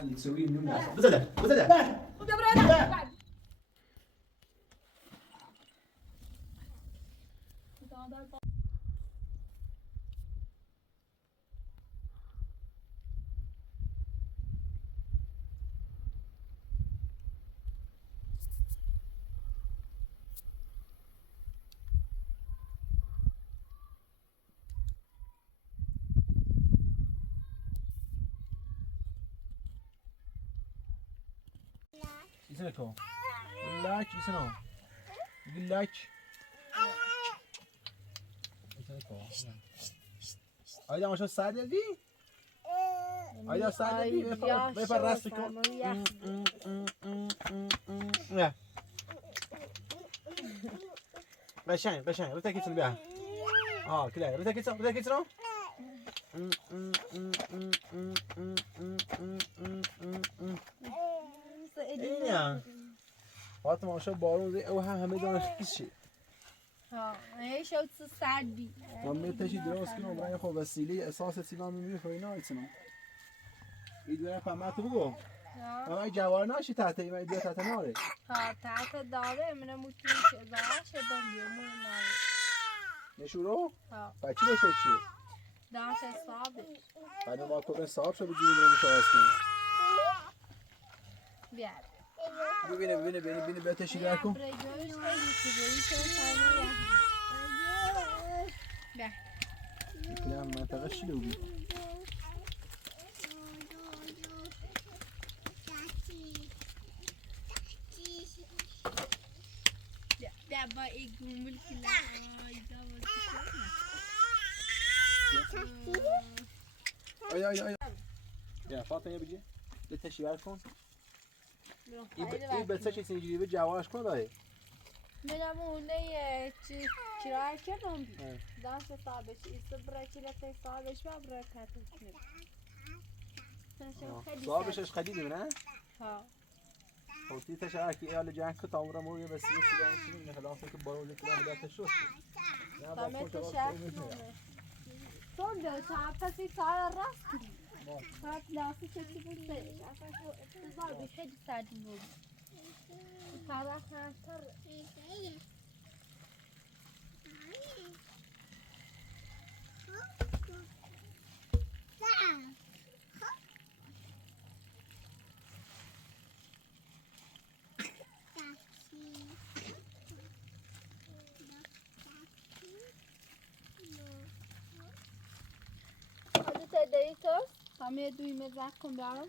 اللي تسويه النوم بزده يسنكو لايك يسنو يقول لايك يسنكو هيدا مش السعادة دي هيدا السعادة دي بيفر راسكو لا بشين رتاكي تنبيها كده رتاكي تنو اینه فاطمه ما شو بارون زي او همه دانش کیشه هی شد سردی من میتشی درست کنم برای خب وسیله اساس سینا میمی خوینا ایتونو ایدوی فهمت بگو اما جوار ناشی تحت ایمه ایدوی تحت ناره تحت داره منه موتون شده شدم بیمون ناره نشورو؟ بچی بشه چی؟ دانش صابه بعد ما کنه صاحب شو بجیریم رو میشه آسکیم بیار ببینه بتشی گر کن کلام منطقه شلو بی بیا با ایگومول کلا آی یا فاطمه بگی بتشی گر کن این بسه چیزی اینجوری به جوارش کن داره منم اونه کرای کردم دانش صابش ایسا برای کلته صابش و برای کتو صابشش خدیدی نه؟ خودتی تشعر که ایال جنگ که تامورا مویه بسیار سیدان کنیم نه خلاصه که باروزه که داره تشوش تامه تشعر چون دو شعبتی سال راست کنیم فقط لحظه چکی بود بهش اصلا تو اتظار به خیلی سردی بود طرف همتر همه دوی مزد کن بیارم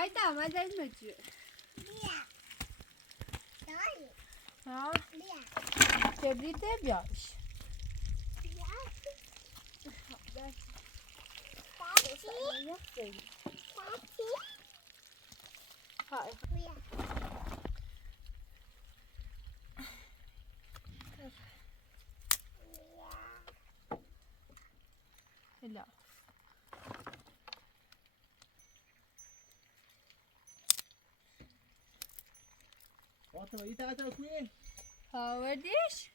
Ayda mas ez mecbur. Ha? Kibrit de biaş. Hayır. Hello. فاطمه این تقدر کوی؟ آوردیش؟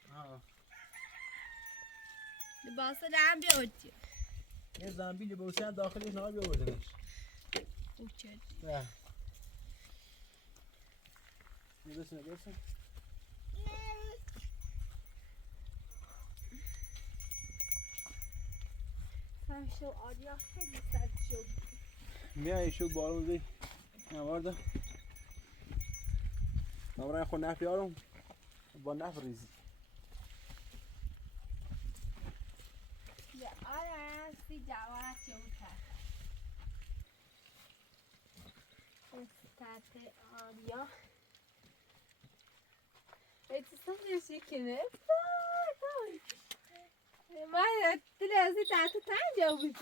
لباس دارم بیاوردی یه زنبیل لباسیان داخلش نهار بیاوردنش اوچه نه برسن سرشو آریا خیلی سرد شد میای شو بارون زی نوارده نمرای خود نفت بیارم با نفت ریزی یا آره سی جوانت چون کرد استات آریا ایتی سم نشی کنه ما تلازي تحت تعال جوزي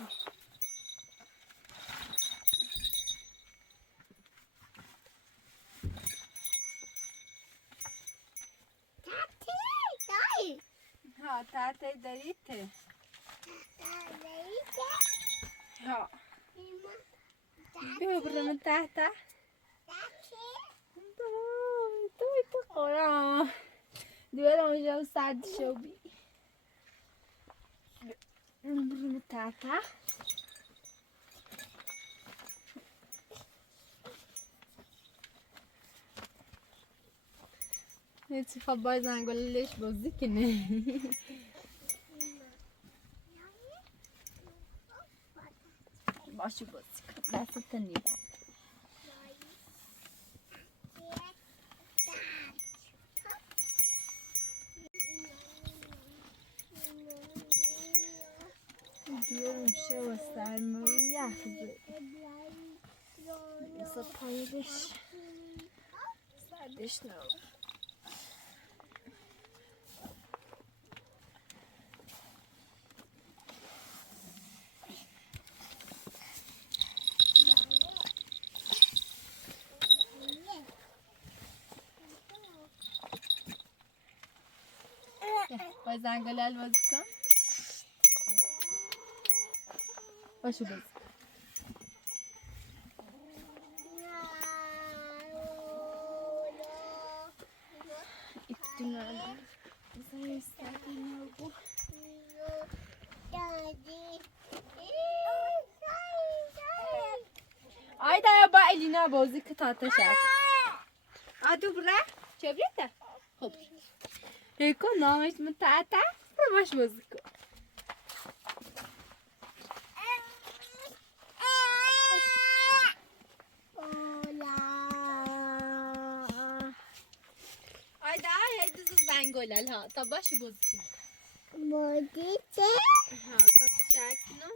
ها تحت دریته ها ببر من تحت تو قرآن دوباره اونجا سرد شو بی ببر من تحت هیچی خب باید زنگولش بازی کنه باشو بازی کن دستت نیبر بیارم شه و سرمایی یخ مثل پایدش سردش نو باید زنگولل بازی کن باشو بازی ایتونالم بزنی سردی نگو آیدا یا با الینا بازی که تاتا شد آدو بره چه بریده؟ خب ریکو نامش متعتا رو باش بازی کن آیدا یه دوست زنگولل ها تا باشی بازی کن بازی چه؟ ها تا شکنو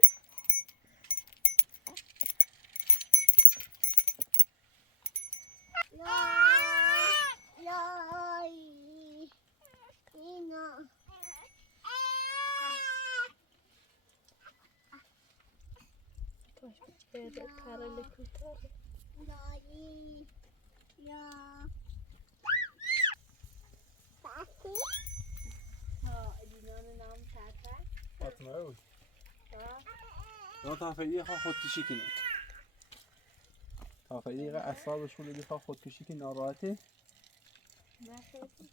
Böyle karalı kurtar. ها الینان نام تاتا فاطمه اوی ها نه تافیدی خواه خودکشی کنه تافیدی اعصابش رو خواه خودکشی کنه ناراحته نه خیلی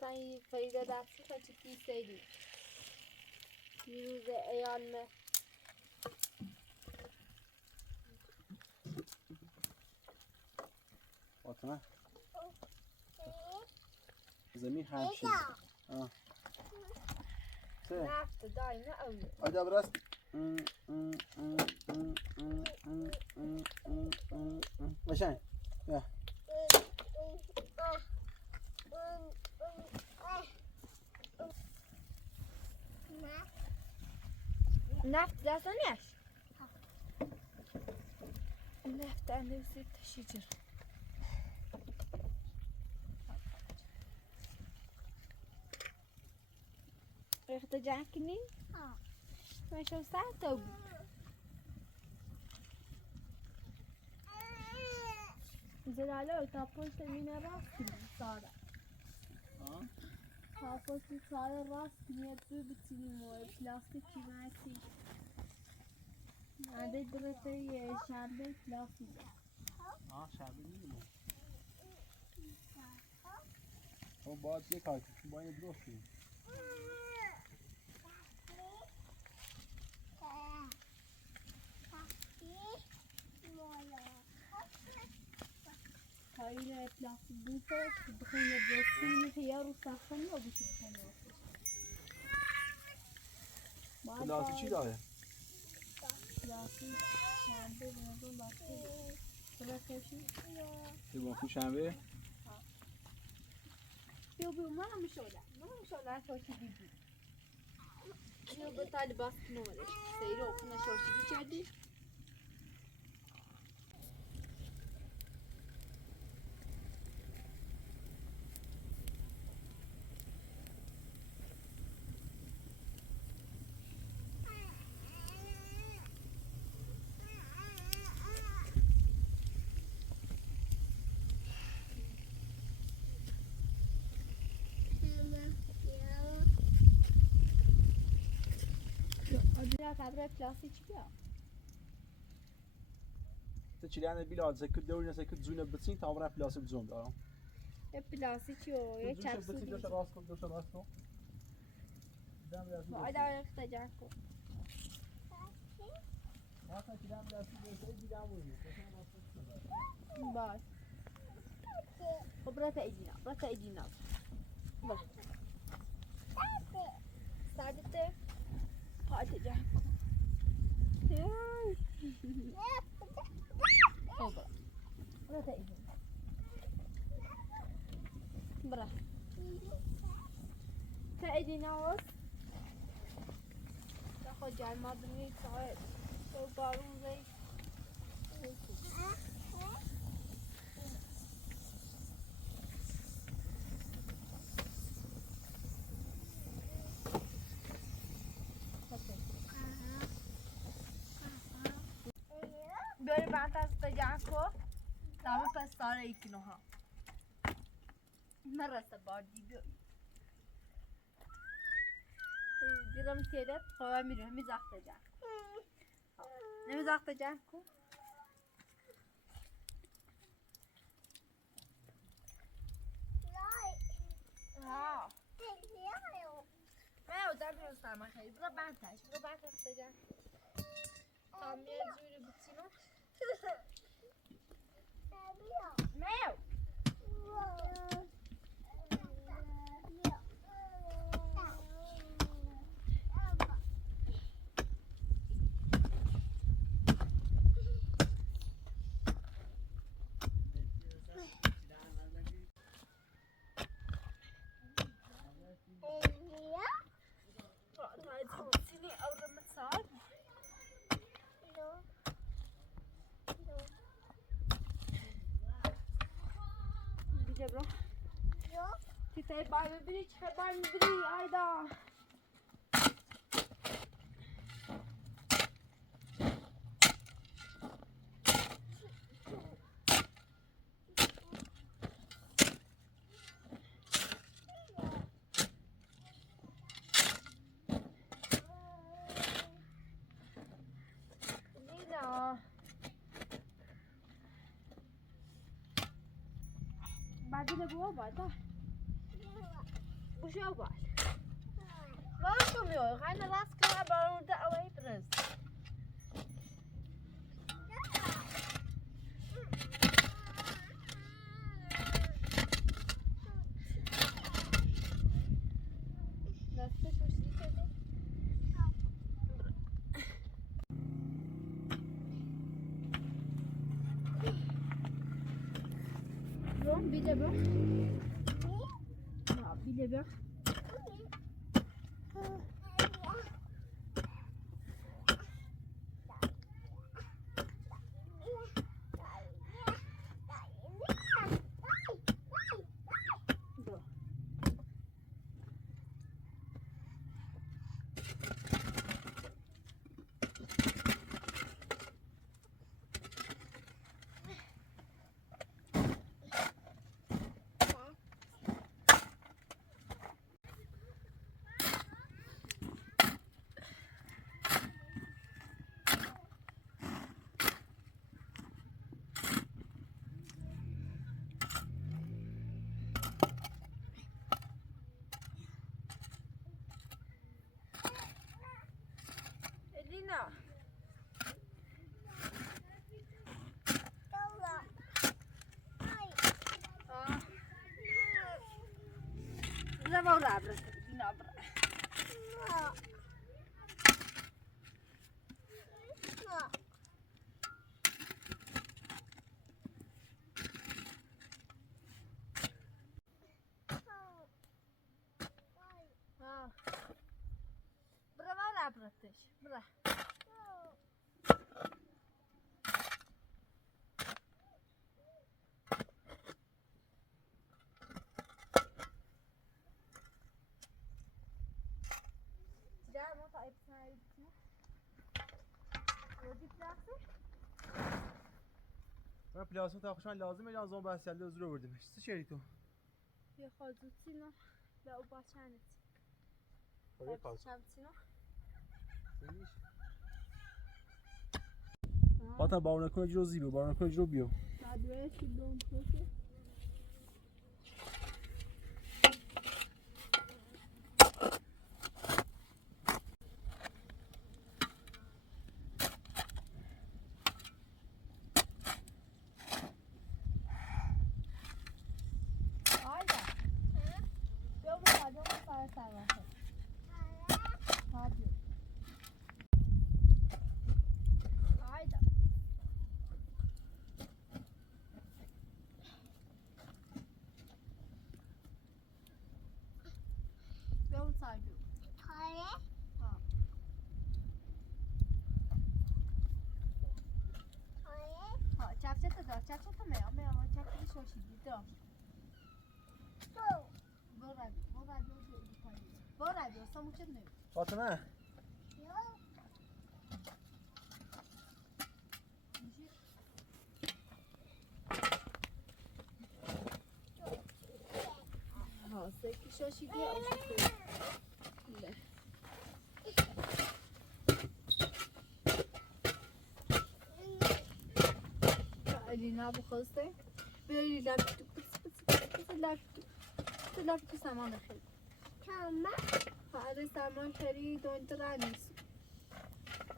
سعی فریده دستی تا چی کیسه دیروز ایان مه فاطمه زمین همشه نفت داینه اوی آیدا براست باشن یا نفت دستانیش نفت اندازه تشیجر ریخت جنکنی؟ مشو ساعت بود زلاله تا پشت مینه راست کنی ساره تا پشت ساره راست کنی تو بچینی موی پلاستیکی مکی عده درسته یه شنبه پلاستیک شنبه میدونم خب باید یه کار کنیم باید درست کنیم تا این پلاستیک بوده که بخونه درستی خیار رو سخن یا بشه بخونه پلاستیک چی داره؟ پلاستیک شنبه بنظرم بسته بلکشی یه بانکو شنبه؟ بیو من هم شده شاشی دیدی بیو به تا لباس نمارش سیرو خونه شاشی کردی تبره پلاستیک بیا تشيلان بلاد زي كل دوري زي كل زونه بتسين تعبر بلاستيك زون دارم یه پلاستیکی و یه کپسولی دوش راست کن دوش راست کن دام لازم ما داره اختجار کن ما تا کدام لازم بشه دیدم ولی باش خب برات ایدینا باش ساعدته پاته جا خب برات ایدینا برا تأيدينا تاخد جاي مدني صاير وبارون زي بیاری بعد از تجاکو تمام پس ساره ایکنوها مرسته باردی بیاری دیرم تیرت خواه میره میزاق تجاکو نمیزاق تجاکو من او در بیرون سرما خیلی برو بندش تجاکو تا میاد جوری بچینو میو Bro. Kita hebat beri, hebat beri, Aida. Lina. بعدی لبوا بادا بوشو باش ما شو میای خیلی راست که برون ده اوی برز دستش وشی کردی برون بیده برون بیده برون Elina. Leva o labro, Elina. Brava o labro, brava. Já não tá aí pra sair daqui. Vou de praça. من پلاسون تا خوشم لازمه یا زون بس یلد از رو بردیمش چه چیری تو یه خالصوتینا به او باشنت خب یه خالص شمسینا سنیش Bota barnakon جزئی بیو barnakon جو بیو Adresse do professor. Olha, eu vou mostrar essa laje. Rádio. Olha. Vamos sair. چپچه دار چپچه تا میام چپچه شاشیدی دار برو سامو چه نمی فاطمه سکی شاشیدی آشیده Elina bu خواسته بری لپتو لپتو سامان خیلی Tamam. فعلا سامان خیلی دون درانیس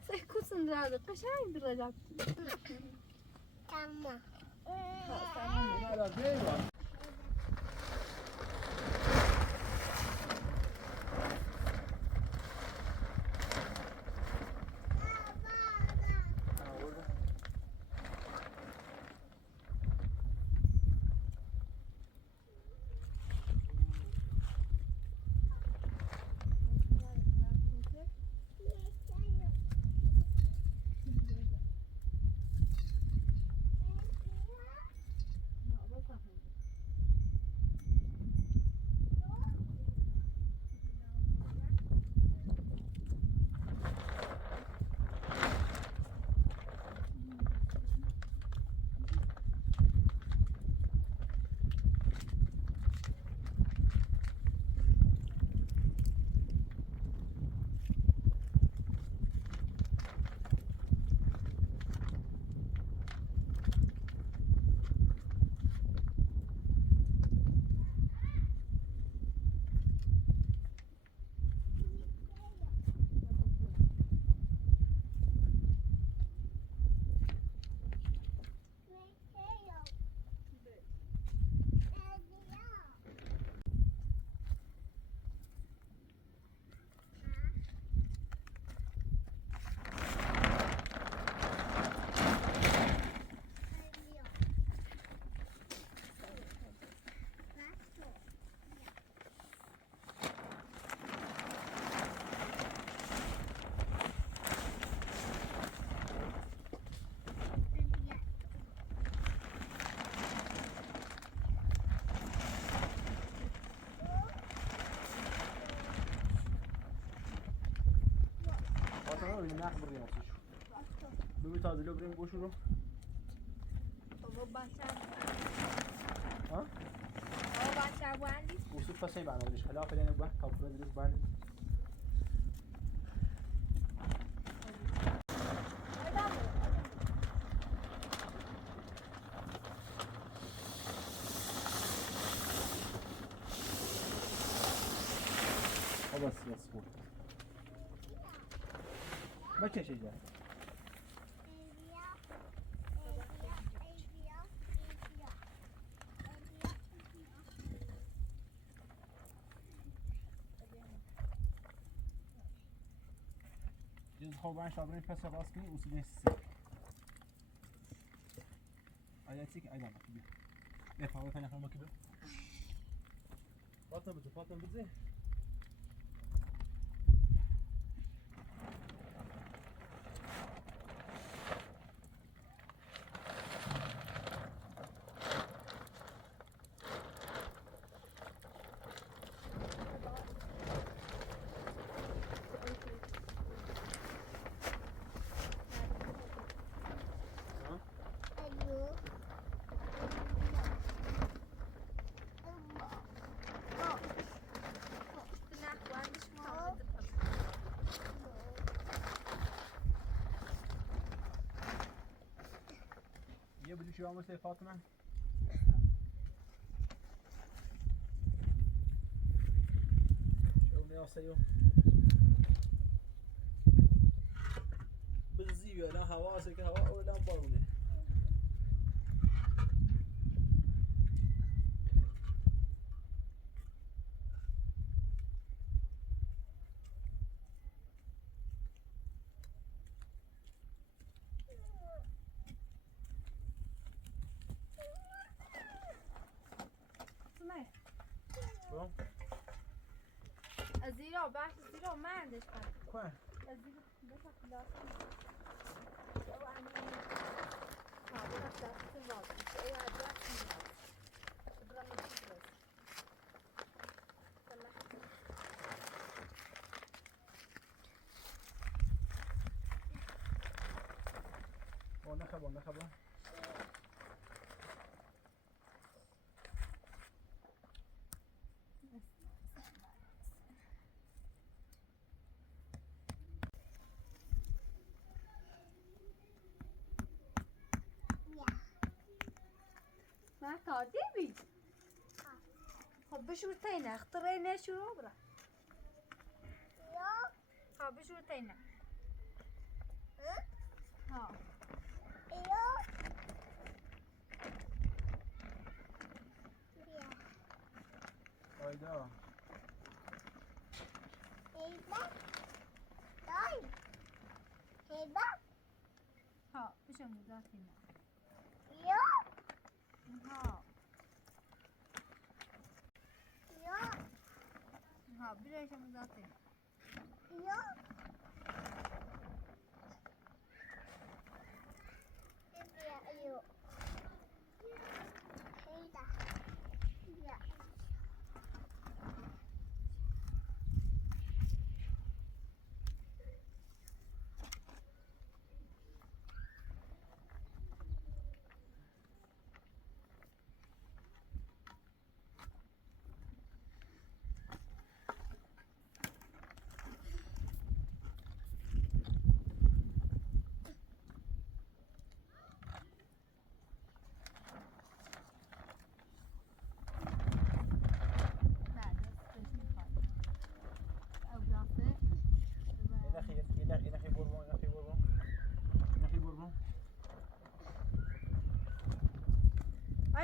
سکوسن درانه قشنگ درانه Tamam. سامان ندار بیوان ببینیم نخ بریم آسیش ببین تازه لو بریم گوشو رو بابا بچه ها؟ بابا بچه بوندی وصول فسي بعد مش خلاف لين بقى كبر درس بعد خلاص يصفر ما تشجع جز خوابان شابرين پس باز کنی اصول سه آیاتی که اینا بکی بیا فاوی کنه خانم بکی بیا فاطمه بده یه بدو شو عملت يا فاطمة شو نياسيو بالزيو لا هواسك هواء ولا بارونه زیرا بحث زیرا مندش کن كوين زیرا بس خلاص نخبا ما تادي بي خب بشورتينا اختارينا شو برا ها بشورتينا ها هيدا ها بشو مزاتينا ها بلاش مزاتينا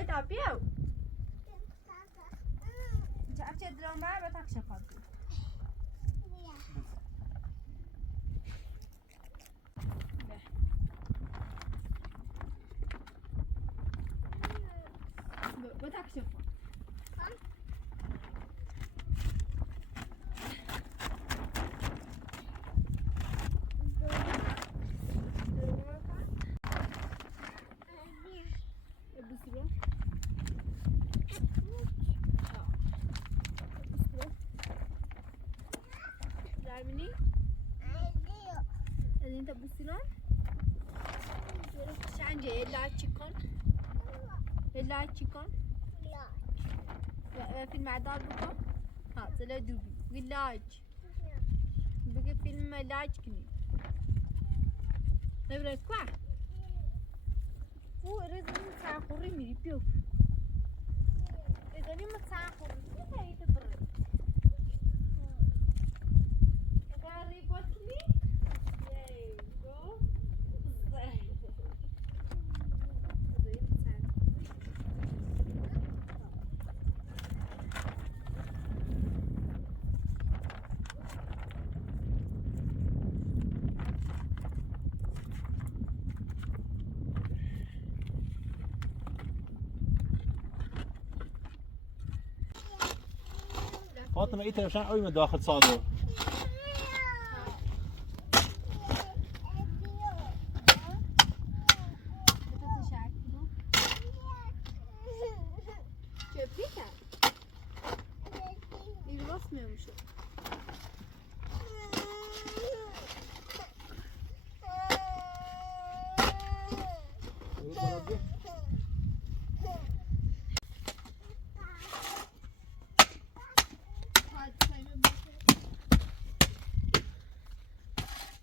هيدا بيو انت عرفتي الدراهم معي بتكشف هذا بتكشف تعلميني؟ اللي انت بصيلون؟ شعنجي اللايت تشيكون؟ اللايت تشيكون؟ لا في المعدار بكم؟ ها طلع دوبي باللايت بقى فيلم لايت كني نبرة كوا هو رزق مساخوري ميري بيوف إذا ليه مساخوري كيف هي تبرد Gary Botany? Yay, go. فاطمة ايتها مشان عوي من داخل صادر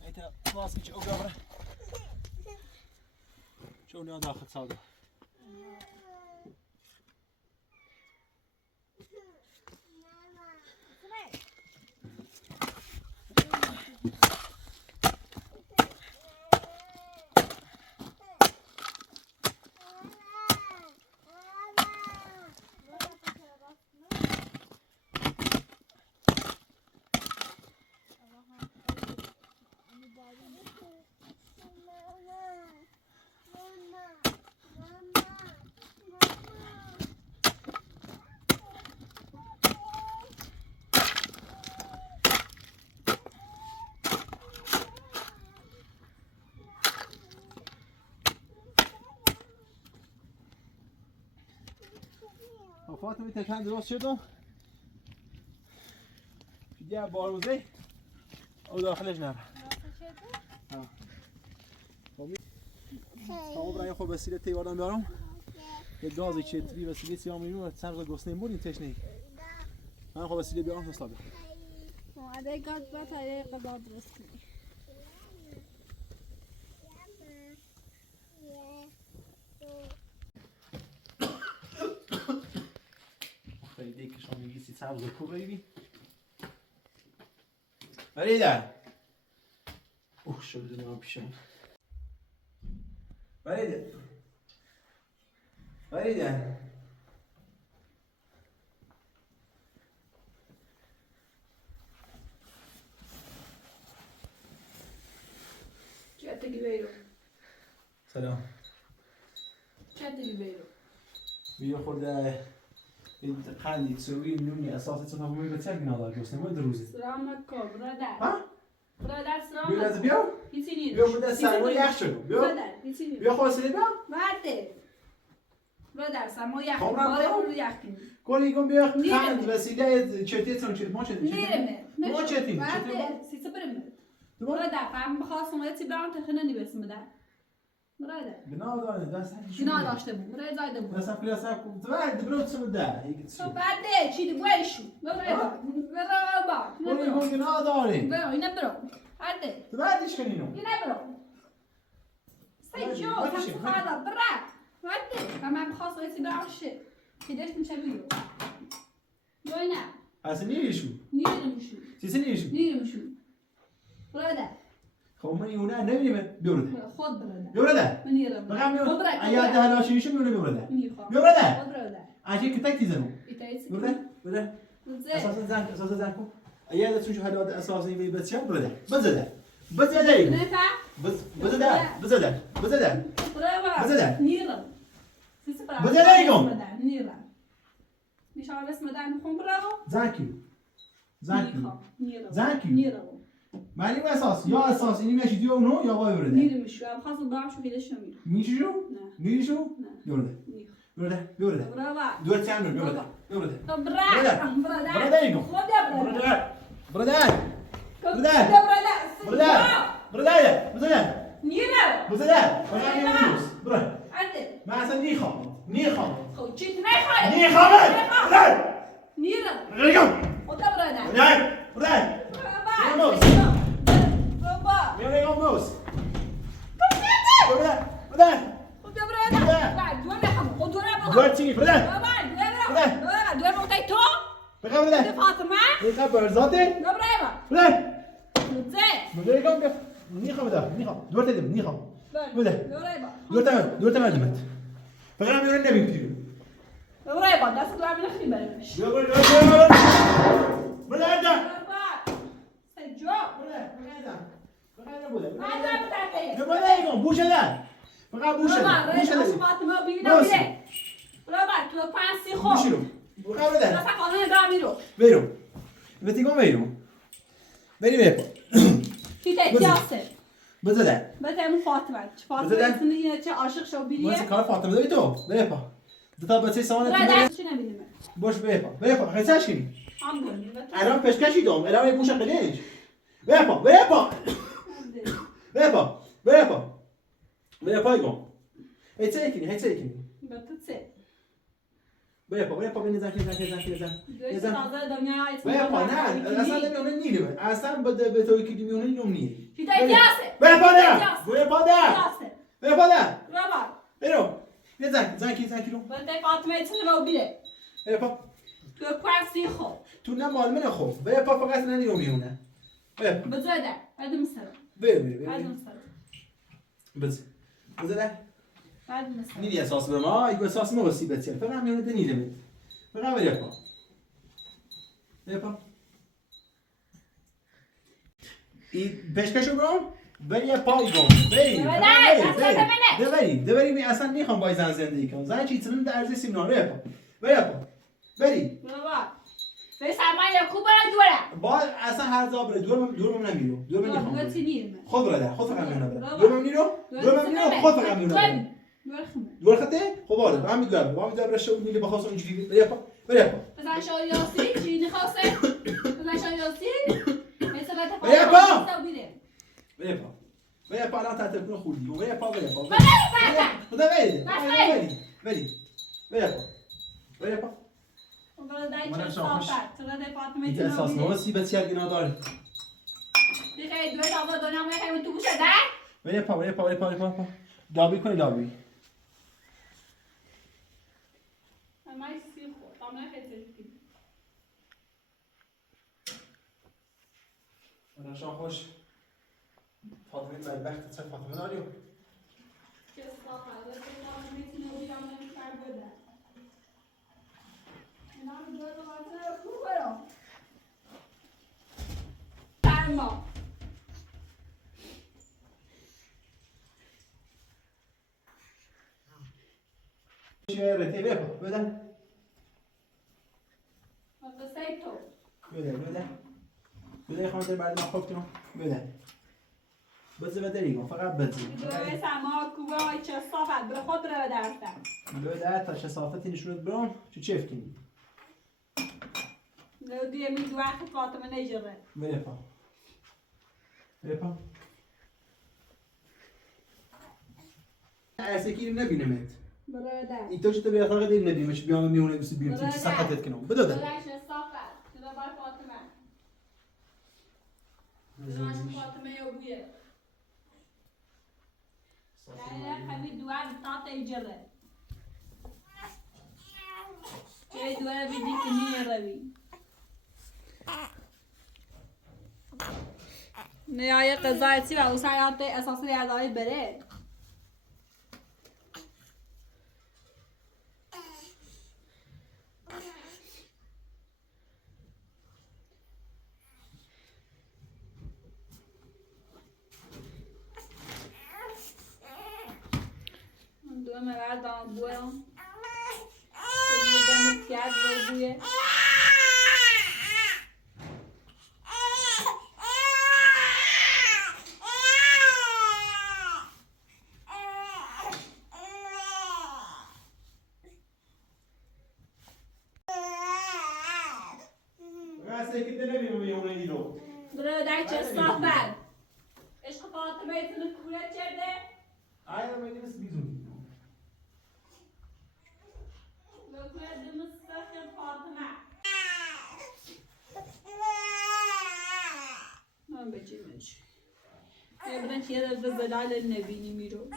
ايتها ماسكش عقابره شو داخل صادر فاطمه تکن درست شد و دیگه باروزه او داخلش نره خب برای خود وسیله تیواردن بیارم یه گازی چتری وسیله سیاه میمون و سبز گسنه بود این تشنه من خود وسیله بیارم حسابه اومده گاز با تایه قضا درست کنی خیلی که شما میگیسی سبز کو بیبی بریده اوه شده من پیشم بریده بریده سلام بیا خود قندی تسوی نونی اساس تو همون بهتر بینادار گوشت نمود روزی سلام کو برادر ها برادر سلام بیا لازم بیا هیچی بیا بود سرما یخ شد بیا برادر هیچی بیا خواست بیا مرده برادر سرما یخ خب، باره خب. برو یخ کنی کلی گم بیا نیرم. قند وسیله چتیتون چت ما چتی نیرمه ما چتی مرده سیسه برمه برادر فهم بخواستم یه تیبران تخنه نبسم بده برادر بنا داره دست گناه داشته بود برای زایده بود دست کلاس تو بعد برو تو ده هیچ تو بعده چی دی ویشو برو کلی گم گنا داره برو اینه برو بعده تو بعدش کنینو اینه برو سیجو تمسو خدا برا بعده من بخواستم یه تیبران شه کدش میشه بیرو نه اصلا نیریشو نیرمشو چیزی نیریشو نیرمشو برادر خب من یونه نمیرم بیورده خود برادر بیورده من نیرم بقام خود بیورده برادر ایا ده هلاشیشو میونه بیورده میخوام بیورده خود برادر عجیب که تک تیزنو ایتایسی بیورده بیورده اساسا زن کو ایا ده توش هلاد اساسا وی بسیار بیورده بزده بزده نفع بزده برادر بزده نیرم بزده ایگم نیرم میشام اسم دادن میخوام برام زنکی نیرم زنکی نیرم معلوم اساس یا اساس اینی میشی دیو اونو یا وای بیورده نیرمشو ام خواستم برام شو پیداش نمیرم میشیشو نه میریشو نه بیورده نیرم بیورده برادر دور چند بیورده برادر ایگم خود برادر برادر بزده نیرم بزده برادر عده من اصلا نیخوام خود چیت نخواهی نیخوام نیرم برگم خود برادر برادر بابا میام موس برادر خود برادر بعد دور نخم خود دور برادر دور چی برادر دور موتای تو بگم دور برادر فاطمه بگم برزاته برادر بگم نیخوام دور تدم نیخوام دور تمدمت بگم میون نبیم پیرو دست دور بنخیم برمش برادر سجا بوشه ده فقط بوشه ده فاطمه بینم میره برابر تو پنسی خوب بوشی رو بقیه بده راستا قانون دار میرو بیرو بتیگم بیرو بری بیپا تی تیاسه بزده بتمون فاطمه اسم اینه چه عاشق شو بیلیه واسه کار فاطمه دوی تو بیپا دو بچه سوانه تو برادر چی نمیدونم باش بیپا خیلی کنی هم کنیم الان پشکشی دوم الان یه بوشه قلیش بیپا ایگم هیچه کنی به تو چه بیپا بینی زن دویست تازه دنیا بیپا نه اصلا نمیونه نیره اصلا به توی که میونه نیم نیره تی تیاسه بیپا نه تیاسه برابر برابر برو یه زنکی رو بده فاطمه تنو بیره بیا پا تو کواسی خو تو نه مال من خب بیا پا فقط ننیو میونه بیا بزده ادم سر بیا ادم سر بزده ادم سر نیدی اساس به ما ایگو اساس ما وسی بتیل فقط میونه دنیده بید فقط بیا پا پیشکشو برام بری پای گم بری می اصلا میخوام با زن زندگی کنم زن چی تنم درزی سیمناره بری بابا به سرمایه کو برای دوره با اصلا هر جا بره دورم نمیرو دورم نمیخوام دو تینیر خود برادر خود فقط میونه بره دورم نمیرو خود فقط میونه بره دور خطه خب آره با هم میدونم با هم میدونم رشته اون میگه بخواستم اینجوری بری بزن شایعاتی چی نخواسته بزن شایعاتی مثلا بیا پا الان تلفن خوردی بیا پا بری من صافت تو ده فاطمه این اساس نوسی بسیار اینا داره دیگه دو تا دنیا میخوایم تو بوشه ده پا دابی کنی دابی مای سی خو تا من خیلی من شان خوش فاطمه بدبخت چه فاطمه داریو که صافت ده فاطمه تینو بیرام نمی‌کرد بده اینا رو دو تا واسه خوب برام سرما چیه رتی بیا بده مدرسه تو بده خانم بعد ما خوب کنم بده ریگم فقط بده دوره سرما کوبای چه صافت بره خود بره درستم بده تا چه صافتی نشونت برام چه کنی لو دیگه می دو وقت فاطمه نجره بیا پا اسکی نبینمت بره در این تو چطور بیاد دیر نبینمش بیام میونه بس بیام چه سختت کنم بده بره چه صافت بره بار فاطمه بره فاطمه یا بویه یعنی خمی دو وقت تا تجره چه دوره بیدی که نیه روی نیای قضایتی و اوسایات اساسی ریاضایی بره دو مرد دام بویم دم تیاد بویه برو در چه صحبت عشق فاطمه ایتون کوره چرده لوکوره دمستخ فاطمه من بچیمش ابن چیه در زلال نبینی میرو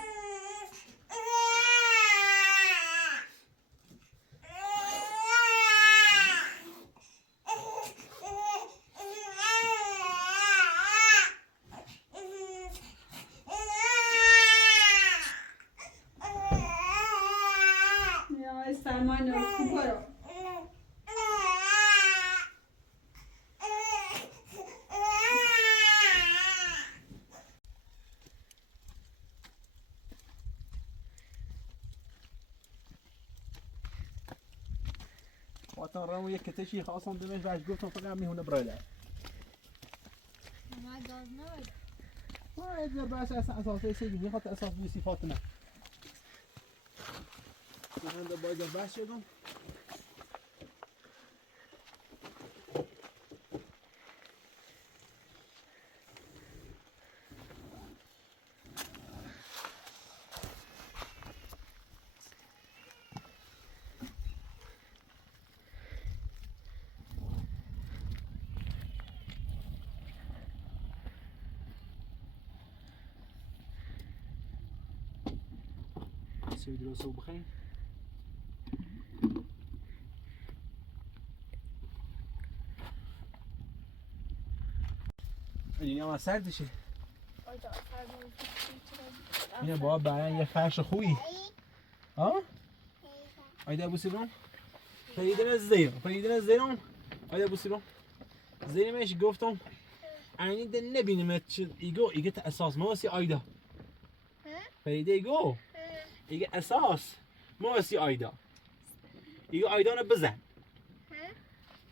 سلمان رو برو وقتا رامو یک کتشی خواستم دمش باش گفتم فقط میهونه براله ما گاز نبود ما ادر باش اساسه سیگی میخواد اساس بیسی فاطمه من ده باید باش شدم سوي دراسة وبخير. اینا ما سردشه. اینا با برای یه فرش خوبی. ها؟ ایده ابو سیرون؟ پیدن زیرون. ایده ابو سیرون. زیرمش گفتم. اینی ده نبینیم چه ایگه تا اساس ما سی ایده. پیده ایگه اساس ما سی ایده. ایگه ایدانو بزن.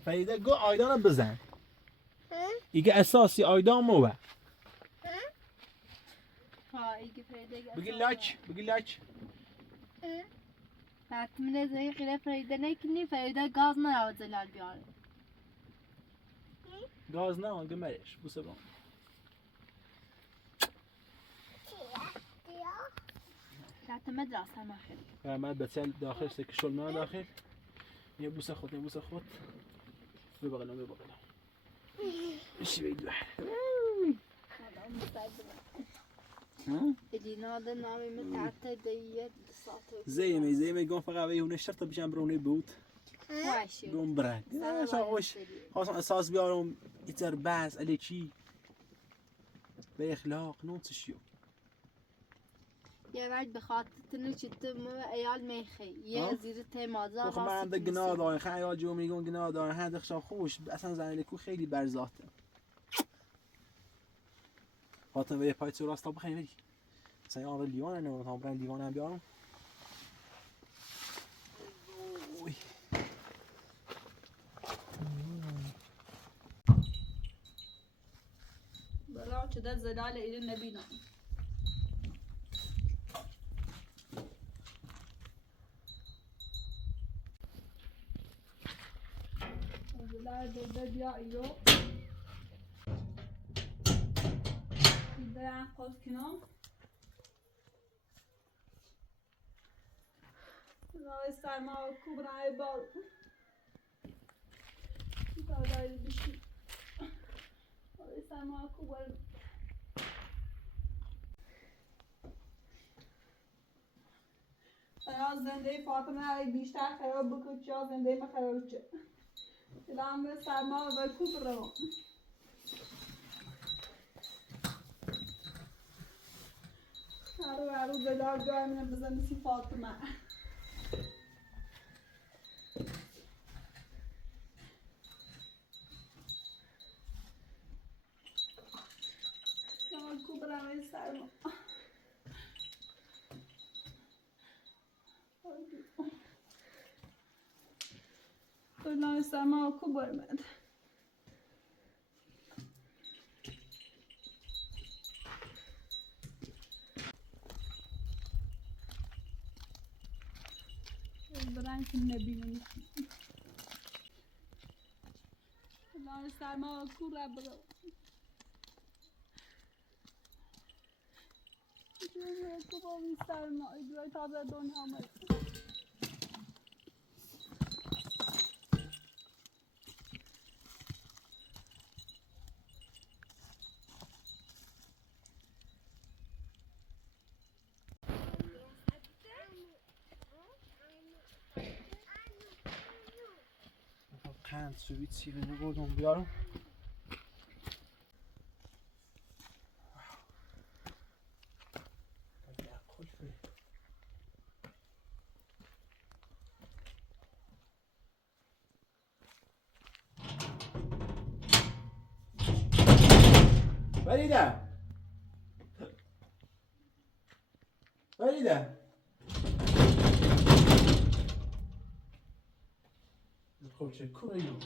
پیده گو ایدانو بزن. ایگه اساسی ایدان موه. بگی لاچ. من زي خلاف فريدة نكني فريدة gaz نرود زلال بیاره. گاز نه گمرش بوسه بام. كانت مدرسة ما خير. ما بتسال داخل سكشول ما داخل. يا بوسه خد. ببغلهم. ايش بيدو؟ هذا مستعد. ها؟ اللي نادى نامي متعتد ديت صوته. زي ما يقوم فقط ويهون الشرطة بيجان بروني بوت. ماشي. يقوم برا. شاوش. خاصة أساس بيارم يترباس على شيء. بأخلاق نونس شيء. يا بعد بخاطر تنشتم عيال ميخي. يا زيرته مازال. خب ما عندك جناه دار خیال جو میگن جناه دار هند خشاب خوش اصلا زنیلکو خیلی برزاته. خاطر به پای تو راست بخیر ولی. مثلا آن لیوان نه هم برند لیوان هم بیارم. برا چه زلال ایران نبینم. زلال ده بیا ایو. ده قاس کنم. نه سرما کوبرای بال. دادای بشی. سرما کوبر. یا زنده فاطمه علی بیشتر خراب بکن یا زنده ما خراب چه سلام به سرما و کوبر رو هرو بدار جای من بزن سی فاطمه یا کوبر هم سرما Kırlan sama oku görmedi. Öldüren kim ne bileyim. Kırlan sama oku rabro. Dünya kubavı sarma. İdray taze donyamayı. قند سویت سیرینه بردم بیارم. ولیده خب چه کنی؟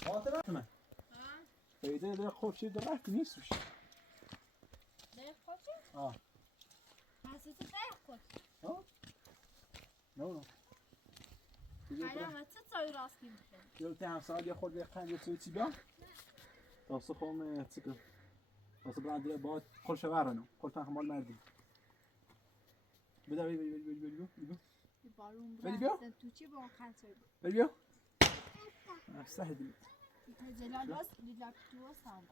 فاطمه پیدا در خوب چه در رفت نیستش در خوبه؟ آه حسیت در خوب آه نه حالا ما چه تایی راستی میشه؟ یه همسال یه خورده قند یه توی تیبا تاسو خوم تیکه تاسو برند با خورشه ورنو خورتن همال مردی بده بده بارون ولی بیا. برد تو چی با کنسل بیا افسح دي جلال بس جلال تو سام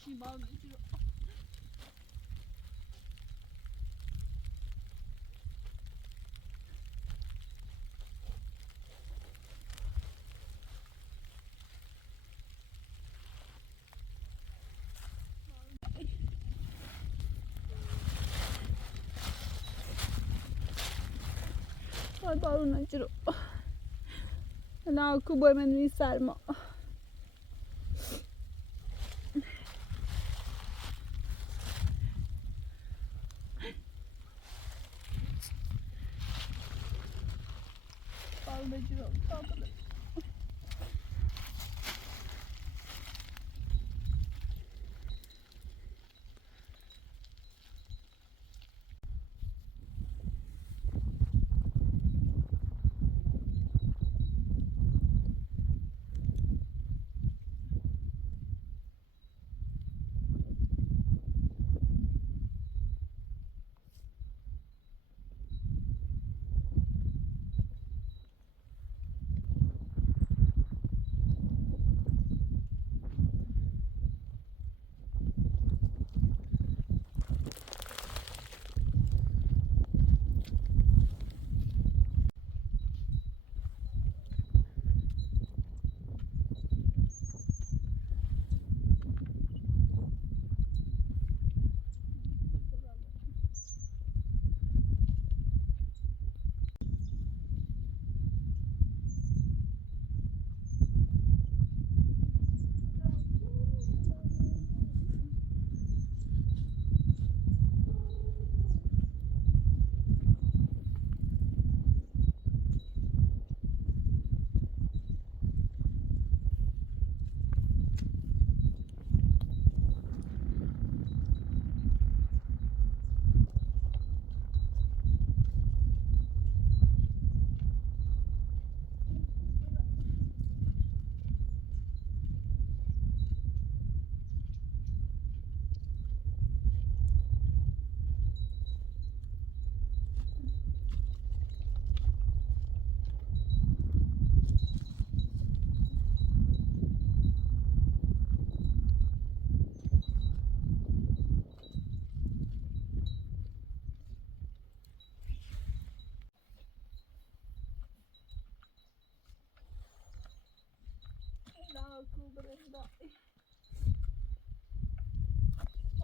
میشی با میگیرو بارون نجرو نه کوبای من می سرما بارون نجرو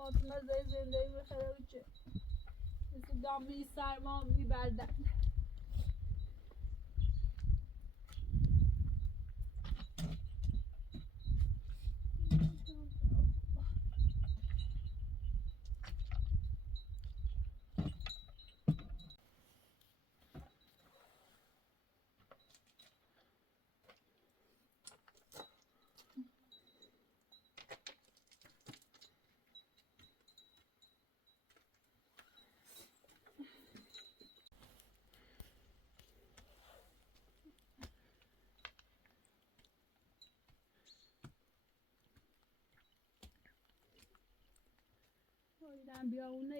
آتما زنده بخره بچه مثل دامی سرما میبردن Oradan bir avuna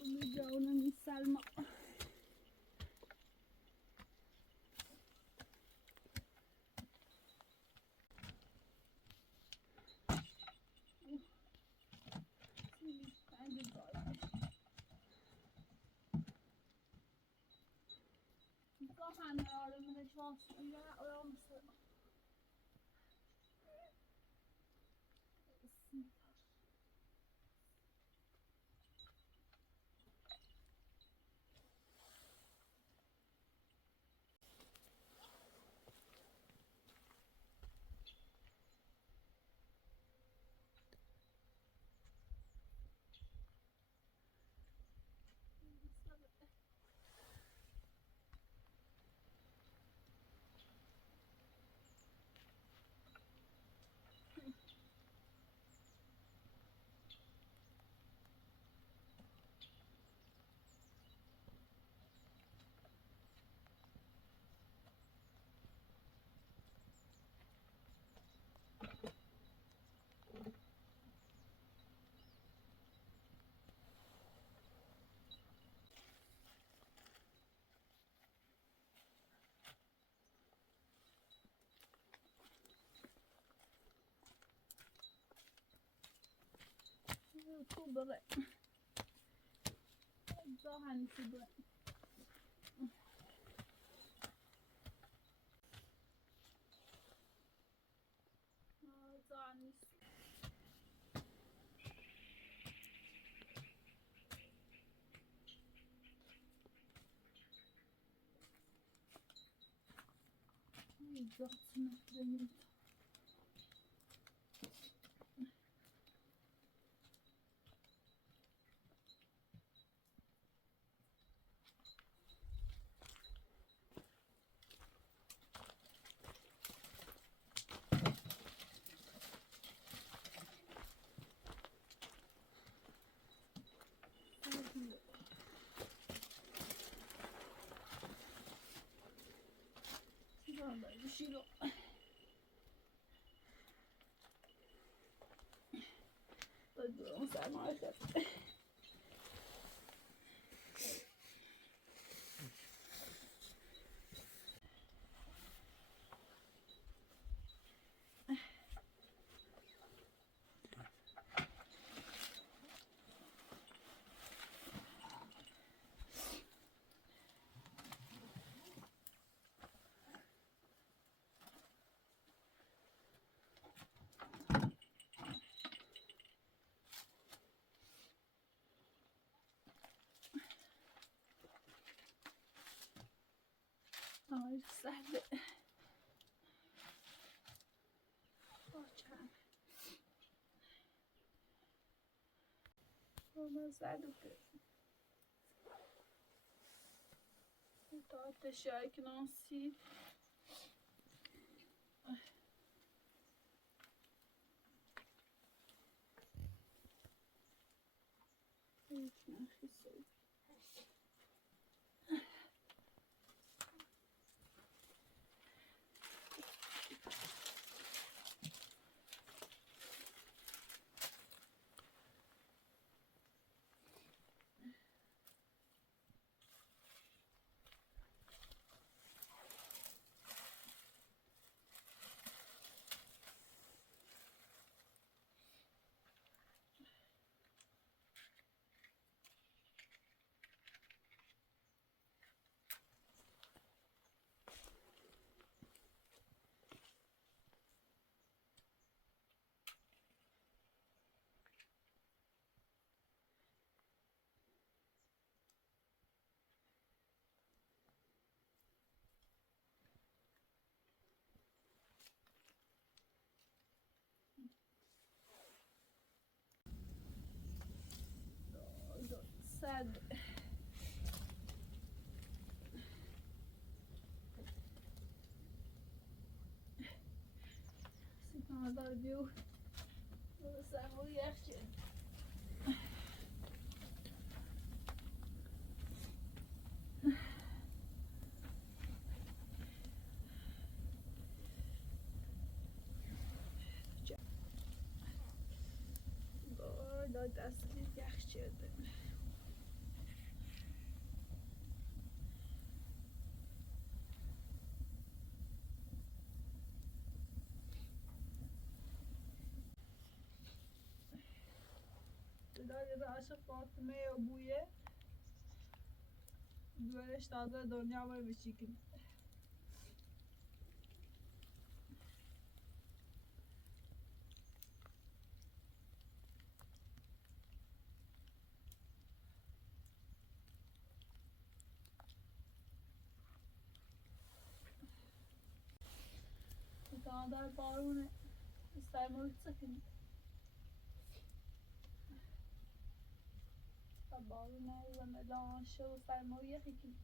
bunu bir avuna misal گرما Kafamda ağrımda çalışıyor ya oramızı. Kubere. Zahan kubere. Zahan Zaten bir şey yok. Dur, sen arkadaş. Ay güzeldi. Açalım. Ona güzeldi. Tá deixar que não se sad. Nadar viu? Você é mulher, دست یخ شده عاشق فاطمه و بویه دوارش تازه دنیا رو بشیکن در بارونه استعمال سکن بارونه و مدان شو استعمال یخی کن